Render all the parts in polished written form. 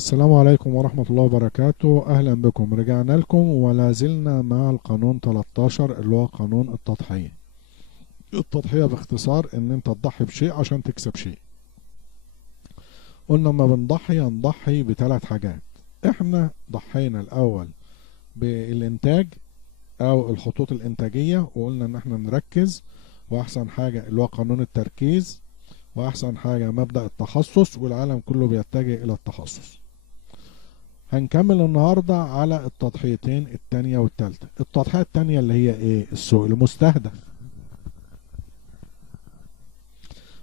السلام عليكم ورحمة الله وبركاته. أهلا بكم، رجعنا لكم ولا زلنا مع القانون 13 اللي هو قانون التضحية. التضحية باختصار إن أنت تضحي بشيء عشان تكسب شيء. قلنا لما بنضحي هنضحي بثلاث حاجات. إحنا ضحينا الأول بالإنتاج أو الخطوط الإنتاجية، وقلنا إن إحنا نركز، وأحسن حاجة اللي هو قانون التركيز، وأحسن حاجة مبدأ التخصص، والعالم كله بيتجه إلى التخصص. هنكمل النهاردة على التضحيتين التانية والتالتة. التضحية التانية اللي هي ايه؟ السوق المستهدف.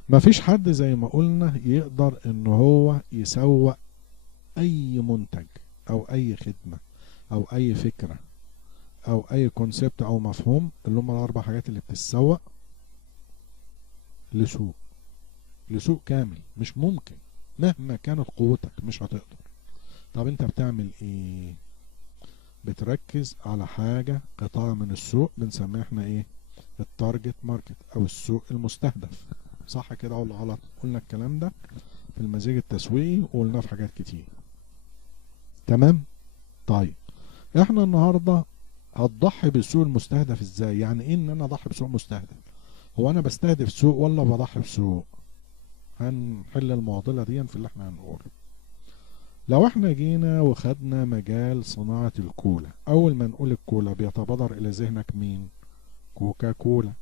مفيش حد زي ما قلنا يقدر ان هو يسوق اي منتج او اي خدمة او اي فكرة او اي كونسبت او مفهوم، اللي هم الاربع حاجات اللي بتتسوق لسوق لسوق كامل. مش ممكن، مهما كانت قوتك مش هتقدر. طب انت بتعمل ايه؟ بتركز على حاجة، قطاع من السوق بنسميه احنا ايه؟ التارجت ماركت او السوق المستهدف. صح كده ولا غلط؟ قلنا الكلام ده في المزيج التسويقي وقلناه في حاجات كتير. تمام. طيب احنا النهارده هتضحي بالسوق المستهدف ازاي؟ يعني ايه ان انا اضحي بسوق مستهدف؟ هو انا بستهدف سوق ولا بضحي بسوق؟ هنحل المعضله دي في اللي احنا هنقوله. لو احنا جينا وخدنا مجال صناعه الكولا، اول ما نقول الكولا بيتبادر الى ذهنك مين؟ كوكا كولا.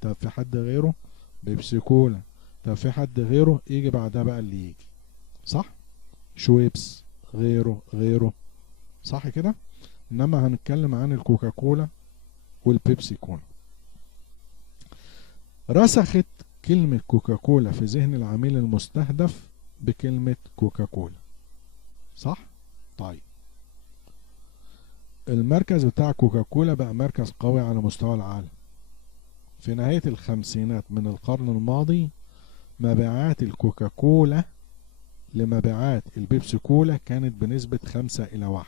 طب في حد غيره؟ بيبسي كولا. طب في حد غيره؟ يجي بعدها بقى اللي يجي. صح؟ شويبس، غيره. صح كده؟ انما هنتكلم عن الكوكا كولا والبيبسي كولا. رسخت كلمة كوكا كولا في ذهن العميل المستهدف بكلمة كوكا كولا. صح؟ طيب المركز بتاع كوكا كولا بقى مركز قوي على مستوى العالم. في نهاية الخمسينات من القرن الماضي، مبيعات الكوكا كولا لمبيعات البيبسي كولا كانت بنسبة 5-1.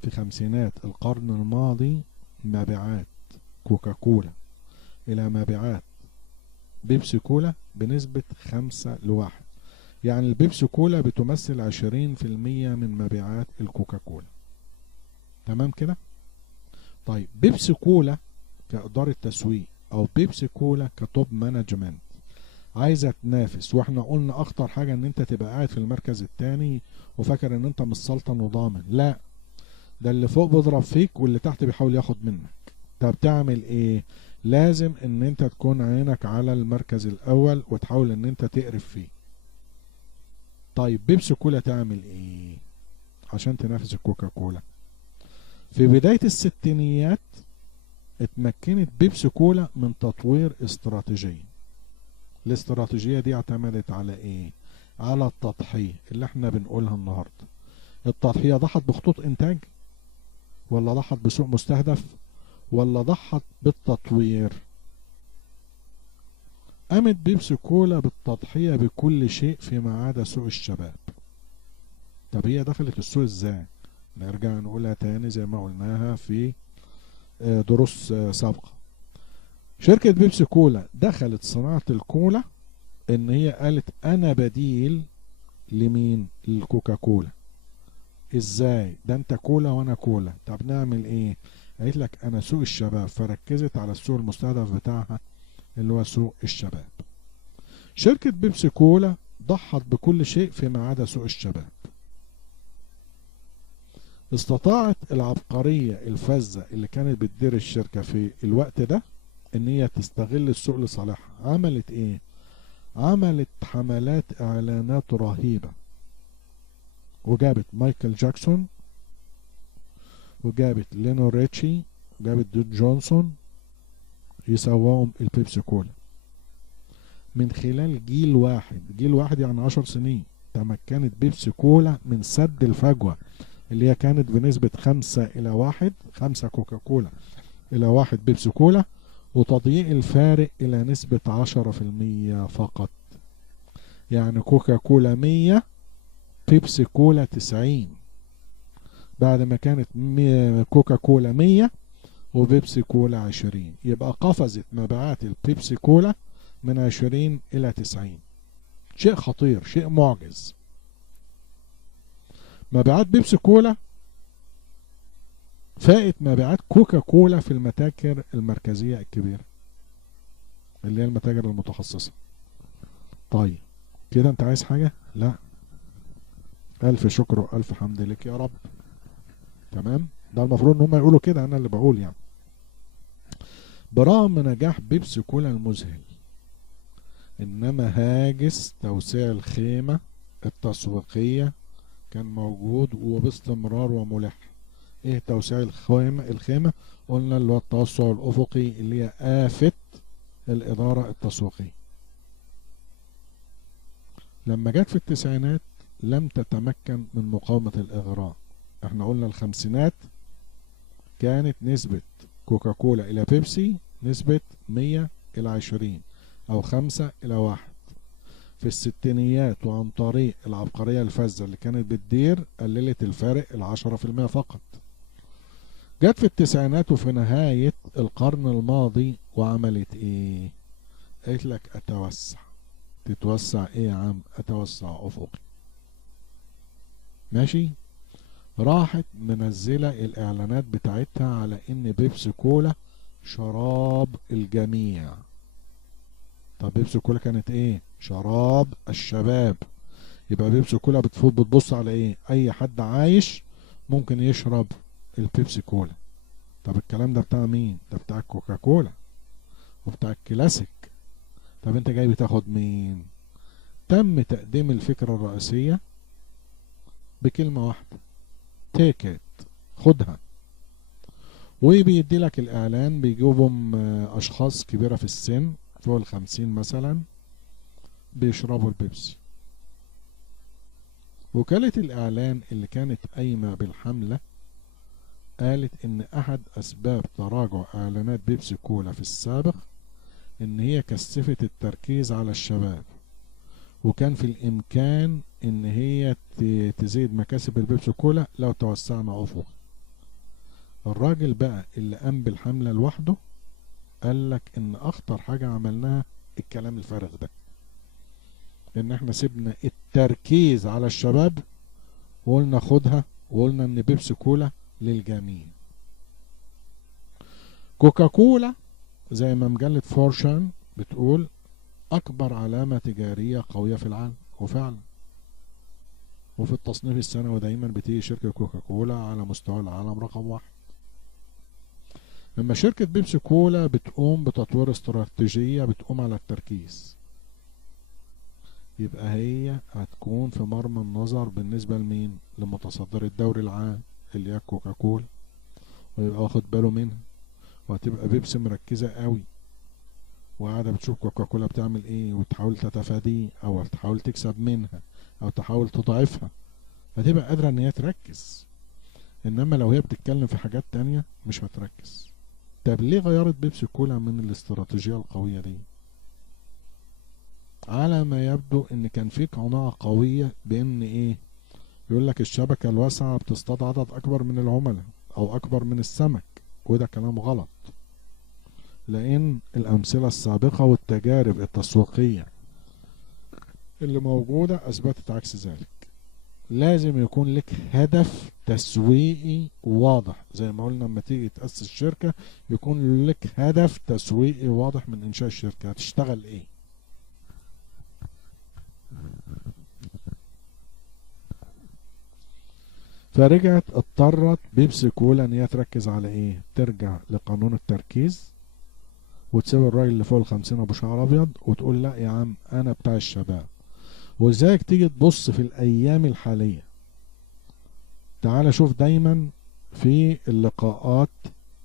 في خمسينات القرن الماضي مبيعات كوكا كولا إلى مبيعات بيبسي كولا بنسبة 5-1. يعني البيبسي كولا بتمثل 20% من مبيعات الكوكا كولا. تمام كده؟ طيب بيبسي كولا كإدارة تسويق أو بيبسي كولا كتوب مانجمنت عايزة تنافس، واحنا قلنا اخطر حاجة ان انت تبقى قاعد في المركز التاني وفاكر ان انت مش سلطن وضامن. لا، ده اللي فوق بيضرب فيك واللي تحت بيحاول ياخد منك. طب تعمل ايه؟ لازم ان انت تكون عينك على المركز الاول وتحاول ان انت تقرف فيه. طيب بيبسي كولا تعمل ايه عشان تنافس الكوكا كولا؟ في بداية الستينيات اتمكنت بيبسي كولا من تطوير استراتيجية. الاستراتيجية دي اعتمدت على ايه؟ على التضحية اللي احنا بنقولها النهاردة. التضحية ضحت بخطوط انتاج، ولا ضحت بسوق مستهدف، ولا ضحت بالتطوير؟ قامت بيبسي كولا بالتضحية بكل شيء فيما عدا سوق الشباب. طب هي دخلت السوق ازاي؟ نرجع نقولها تاني زي ما قلناها في دروس سابقة. شركة بيبسي كولا دخلت صناعة الكولا ان هي قالت انا بديل لمين؟ للكوكا كولا. ازاي؟ ده انت كولا وانا كولا. طب نعمل ايه؟ قالت لك انا سوق الشباب، فركزت على السوق المستهدف بتاعها اللي هو سوق الشباب. شركة بيبسي كولا ضحت بكل شيء فيما عدا سوق الشباب. استطاعت العبقرية الفذة اللي كانت بتدير الشركة في الوقت ده ان هي تستغل السوق لصالحها. عملت ايه؟ عملت حملات اعلانات رهيبة، وجابت مايكل جاكسون، وجابت لينو ريتشي، وجابت دود جونسون يسووهم البيبسي كولا. من خلال جيل واحد يعني 10 سنين، تمكنت بيبسي كولا من سد الفجوة اللي هي كانت بنسبة 5-1، 5 كوكا كولا إلى 1 بيبسي كولا، وتضييق الفارق إلى نسبة 10% فقط. يعني كوكا كولا 100، بيبسي كولا 90. بعد ما كانت كوكا كولا 100 وبيبسي كولا 20، يبقى قفزت مبيعات البيبسي كولا من 20 إلى 90. شيء خطير، شيء معجز. مبيعات بيبسي كولا فائت مبيعات كوكا كولا في المتاجر المركزية الكبيرة اللي هي المتاجر المتخصصة. طيب كده انت عايز حاجة؟ لا، الف شكر والف حمد لك يا رب. تمام، ده المفروض ان هم يقولوا كده، انا اللي بقول يعني. برغم نجاح بيبسي كولا المذهل، انما هاجس توسيع الخيمة التسويقية كان موجود وباستمرار وملح. ايه توسيع الخيمة؟ قلنا اللي هو التوسع الافقي، اللي هي آفة الإدارة التسويقية. لما جت في التسعينات لم تتمكن من مقاومة الإغراء. احنا قلنا الخمسينات كانت نسبة كوكاكولا إلى بيبسي نسبة 100 إلى 20 أو 5 إلى 1. في الستينيات وعن طريق العبقرية الفذة اللي كانت بتدير قللت الفارق 10% فقط. جت في التسعينات وفي نهاية القرن الماضي وعملت ايه؟ قالت لك اتوسع. تتوسع ايه يا عم؟ اتوسع افقي. ماشي. راحت منزلة الاعلانات بتاعتها على ان بيبسي كولا شراب الجميع. طب بيبسي كولا كانت ايه؟ شراب الشباب. يبقى بيبسي كولا بتبص على ايه؟ اي حد عايش ممكن يشرب البيبسي كولا. طب الكلام ده بتاع مين؟ ده بتاع كوكاكولا وبتاع الكلاسيك. طب انت جاي بتاخد مين؟ تم تقديم الفكرة الرئيسية بكلمة واحدة: تيكت، خدها. وبيدي لك الاعلان، بيجيبهم اشخاص كبيرة في السن فوق ال50 مثلا بيشربوا البيبسي. وكالة الاعلان اللي كانت قايمة بالحملة قالت ان احد اسباب تراجع اعلانات بيبسي كولا في السابق ان هي كثفت التركيز على الشباب، وكان في الامكان ان هي تزيد مكاسب البيبسي كولا لو توسعنا افق. الراجل بقى اللي قام بالحملة لوحده قال لك ان اخطر حاجة عملناها الكلام الفارغ ده، ان احنا سيبنا التركيز على الشباب وقلنا خدها، وقلنا ان بيبسي كولا للجميع. كوكاكولا زي ما مجلة فورشان بتقول اكبر علامة تجارية قوية في العالم، وفعلا. وفي التصنيف السنوي دايما بتيجي شركة كوكاكولا على مستوى العالم رقم 1. لما شركة بيبسي كولا بتقوم بتطوير استراتيجية بتقوم على التركيز، يبقى هي هتكون في مرمى النظر بالنسبة لمين؟ لمتصدر الدوري العام اللي هي كوكاكولا، ويبقى واخد باله منها. وهتبقى بيبسي مركزة قوي وقاعدة بتشوف كوكاكولا بتعمل ايه وتحاول تتفاديه او تحاول تكسب منها او تحاول تضعفها، هتبقى قادرة ان هي تركز. انما لو هي بتتكلم في حاجات تانية مش هتركز. طب ليه غيرت بيبسي كولا من الاستراتيجية القوية دي؟ على ما يبدو ان كان في قناعة قوية بان ايه؟ يقول لك الشبكة الواسعة بتصطاد عدد اكبر من العملاء او اكبر من السمك، وده كلام غلط. لان الامثلة السابقة والتجارب التسويقية اللي موجودة اثبتت عكس ذلك. لازم يكون لك هدف تسويقي واضح، زي ما قلنا لما تيجي تأسس شركة يكون لك هدف تسويقي واضح من انشاء الشركة. هتشتغل ايه؟ فرجعت اضطرت بيبسي كولا ان هي تركز على ايه؟ ترجع لقانون التركيز وتسيب الراجل اللي فوق ال50 ابو شعر ابيض وتقول لا يا عم انا بتاع الشباب. وازاي تيجي تبص في الايام الحالية؟ تعال شوف دايما في اللقاءات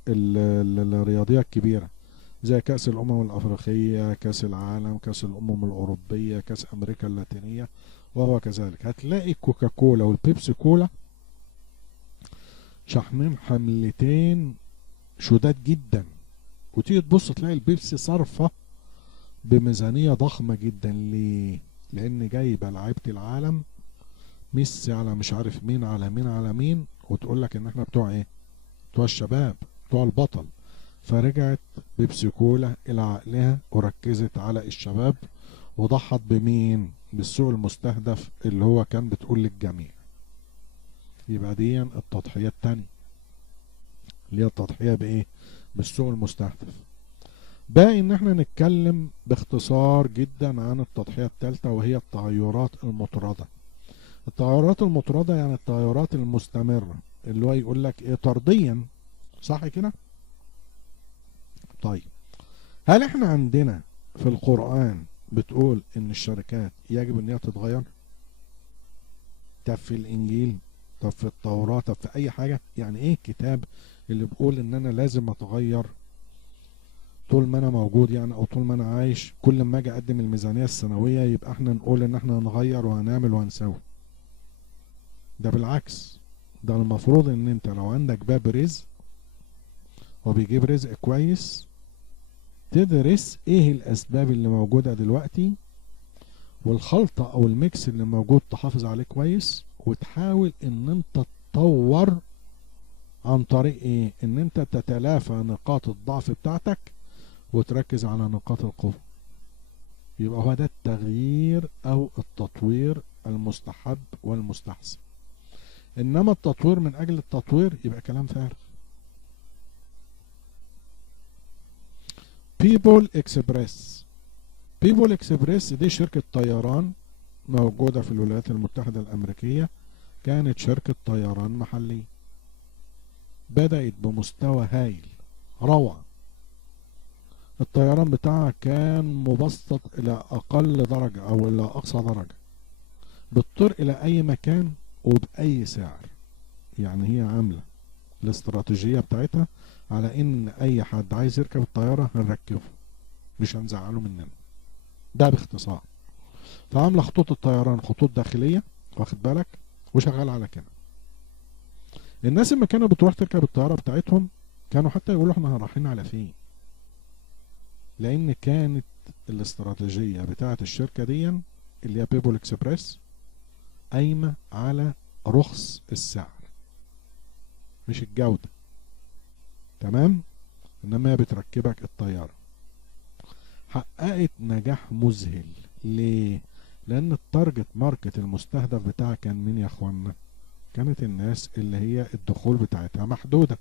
الرياضية الكبيرة زي كأس الأمم الأفريقية، كأس العالم، كأس الأمم الأوروبية، كأس أمريكا اللاتينية وهو كذلك، هتلاقي كوكاكولا والبيبسي كولا شحنين حملتين شداد جدا. وتيجي تبص تلاقي البيبسي صارفة بميزانية ضخمة جدا. ليه؟ لأن جايبة لعيبة العالم، ميسي على مش عارف مين على مين على مين، وتقول لك إن إحنا بتوع إيه؟ بتوع الشباب، بتوع البطل. فرجعت بيبسي كولا إلى عقلها وركزت على الشباب وضحت بمين؟ بالسوق المستهدف اللي هو كان بتقول للجميع. يبقى دي التضحية التانية اللي هي التضحية بايه؟ بالسوق المستهدف. باقي ان احنا نتكلم باختصار جدا عن التضحية التالتة، وهي التغيرات المطردة. التغيرات المطردة يعني التغيرات المستمرة، اللي هو يقول لك ايه طرديا، صح كده؟ طيب، هل احنا عندنا في القرآن بتقول ان الشركات يجب ان هي تتغير؟ طب في الانجيل، طب في التوراة، طب في اي حاجة؟ يعني ايه الكتاب اللي بيقول ان انا لازم اتغير طول ما انا موجود يعني، او طول ما انا عايش كل ما اجي اقدم الميزانية السنوية يبقى احنا نقول ان احنا هنغير وهنعمل وهنسوي؟ ده بالعكس، ده المفروض ان انت لو عندك باب رزق وبيجيب رزق كويس تدرس ايه الاسباب اللي موجودة دلوقتي، والخلطة او الميكس اللي موجود تحافظ عليه كويس، وتحاول ان انت تطور عن طريق ايه؟ ان انت تتلافى نقاط الضعف بتاعتك وتركز على نقاط القوة. يبقى هو ده التغيير او التطوير المستحب والمستحسن. انما التطوير من اجل التطوير يبقى كلام فارغ. بيبول اكسبريس. بيبول اكسبريس دي شركة طيران موجودة في الولايات المتحدة الامريكية، كانت شركة طيران محلية، بدأت بمستوى هايل روعة. الطيران بتاعها كان مبسط الى اقل درجة او الى اقصى درجة، بتطير الى اي مكان وبأي سعر. يعني هي عاملة الاستراتيجية بتاعتها على ان اي حد عايز يركب الطيارة هنركبه، مش هنزعله مننا. ده باختصار. فعاملة خطوط الطيران خطوط داخلية، واخد بالك، وشغال على كده. الناس لما كانوا بتروح تركب الطيارة بتاعتهم كانوا حتى يقولوا احنا رايحين على فين، لان كانت الاستراتيجية بتاعت الشركة دي اللي هي بيبول اكسبريس قايمة على رخص السعر مش الجودة. تمام؟ انما هي بتركبك الطيارة. حققت نجاح مذهل. ليه؟ لان التارجت ماركت المستهدف بتاعها كان مين يا اخوانا؟ كانت الناس اللي هي الدخول بتاعتها محدودة.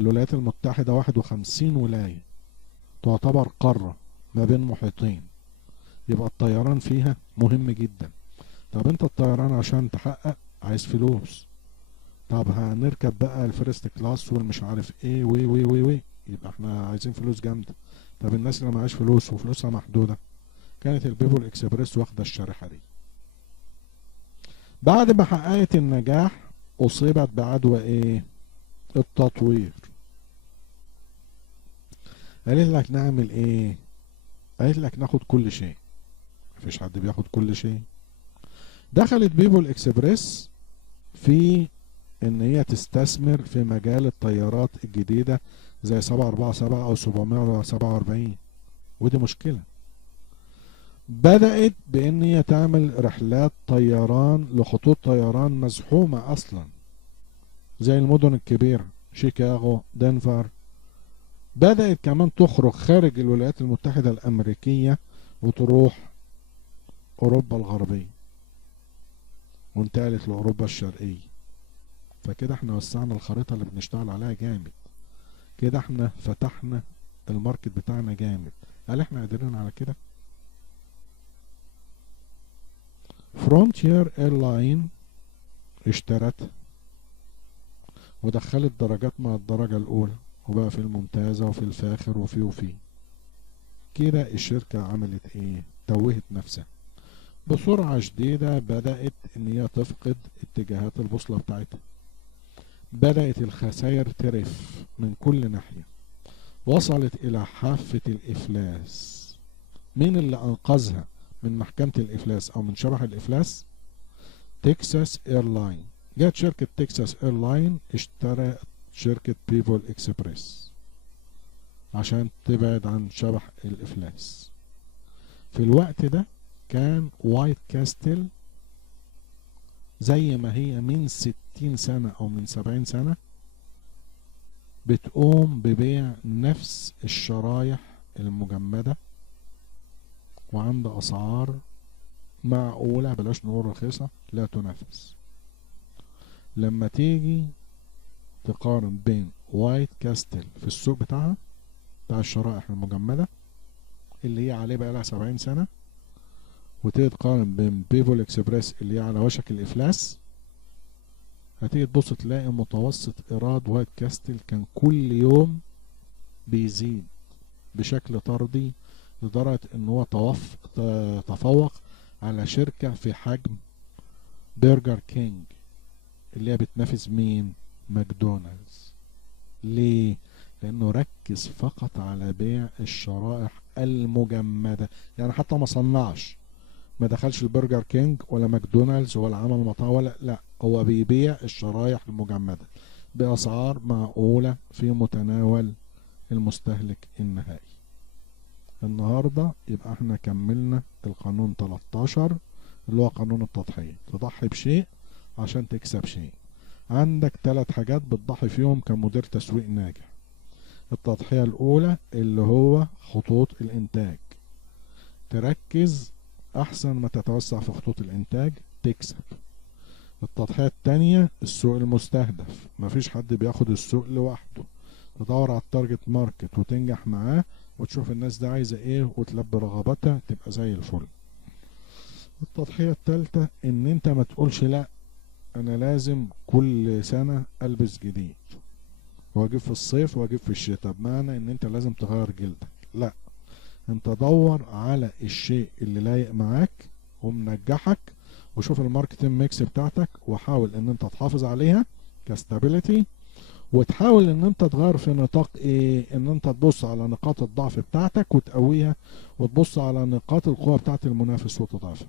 الولايات المتحدة 51 ولاية، تعتبر قارة ما بين محيطين، يبقى الطيران فيها مهم جدا. طب انت الطيران عشان تحقق عايز فلوس، طب هنركب بقى الفيرست كلاس والمش عارف ايه وي وي وي وي، يبقى احنا عايزين فلوس جامدة. طب الناس اللي معاش فلوس وفلوسها محدودة، كانت البيبول اكسبريس واخدة الشريحة دي. بعد ما حققت النجاح اصيبت بعدوى ايه؟ التطوير. قالت لك نعمل ايه؟ قالت لك ناخد كل شيء. مفيش حد بياخد كل شيء. دخلت بيبول اكسبريس في ان هي تستثمر في مجال الطيارات الجديدة زي 747 او 747، ودي مشكلة. بدأت بان هي تعمل رحلات طيران لخطوط طيران مزحومة اصلا زي المدن الكبيرة شيكاغو، دنفر. بدأت كمان تخرج خارج الولايات المتحدة الامريكية وتروح اوروبا الغربية، وانتقلت لاوروبا الشرقية. فكده احنا وسعنا الخريطة اللي بنشتغل عليها جامد، كده احنا فتحنا الماركت بتاعنا جامد. هل احنا قادرين على كده؟ فرونتير ايرلاين اشترت ودخلت درجات مع الدرجة الاولى، وبقى في الممتازة وفي الفاخر وفي كده الشركة عملت ايه؟ توهت نفسها. بسرعة شديدة بدأت ان هي تفقد اتجاهات البوصلة بتاعتها، بدأت الخسائر ترف من كل ناحية، وصلت الى حافة الافلاس. مين اللي انقذها من محكمة الافلاس او من شبح الافلاس؟ تكساس ايرلاين. جت شركة تكساس ايرلاين اشترت شركة بيبول اكسبريس عشان تبعد عن شبح الافلاس. في الوقت ده كان وايت كاستل زي ما هي من 60 سنة او من 70 سنة بتقوم ببيع نفس الشرايح المجمدة وعند اسعار معقولة، بلاش نقول رخيصة، لا تنافس. لما تيجي تقارن بين وايت كاستل في السوق بتاعها بتاع الشرائح المجمدة اللي هي عليه بقالها 70 سنة، وتيجي تقارن بين بيفول اكسبريس اللي هي على وشك الإفلاس، هتيجي تبص تلاقي متوسط إيراد وايت كاستل كان كل يوم بيزيد بشكل طردي، لدرجة ان هو تفوق على شركة في حجم برجر كينج اللي هي بتنافس مين؟ ماكدونالدز. ليه؟ لانه ركز فقط على بيع الشرائح المجمدة، يعني حتى ما صنعش، ما دخلش البرجر كينج ولا ماكدونالدز ولا عمل مطاعم ولا، لا، هو بيبيع الشرائح المجمدة بأسعار معقولة في متناول المستهلك النهائي. النهاردة يبقى احنا كملنا القانون 13 اللي هو قانون التضحية، تضحي بشيء عشان تكسب شيء. عندك 3 حاجات بتضحي فيهم كمدير تسويق ناجح. التضحية الأولى اللي هو خطوط الإنتاج، تركز أحسن ما تتوسع في خطوط الإنتاج تكسب. التضحية التانية السوق المستهدف، مفيش حد بياخد السوق لوحده، تدور على التارجت ماركت وتنجح معاه وتشوف الناس دي عايزة ايه وتلبي رغباتها تبقى زي الفل. التضحية التالتة ان انت ما تقولش لا انا لازم كل سنة البس جديد واجيب في الصيف واجيب في الشتاء، بمعنى ان انت لازم تغير جلدك، لا، انت دور على الشيء اللي لايق معاك ومنجحك، وشوف الماركتنج ميكس بتاعتك وحاول ان انت تحافظ عليها كستابيليتي، وتحاول ان انت تغير في نطاق ايه، ان انت تبص على نقاط الضعف بتاعتك وتقويها، وتبص على نقاط القوة بتاعت المنافس وتضعفها.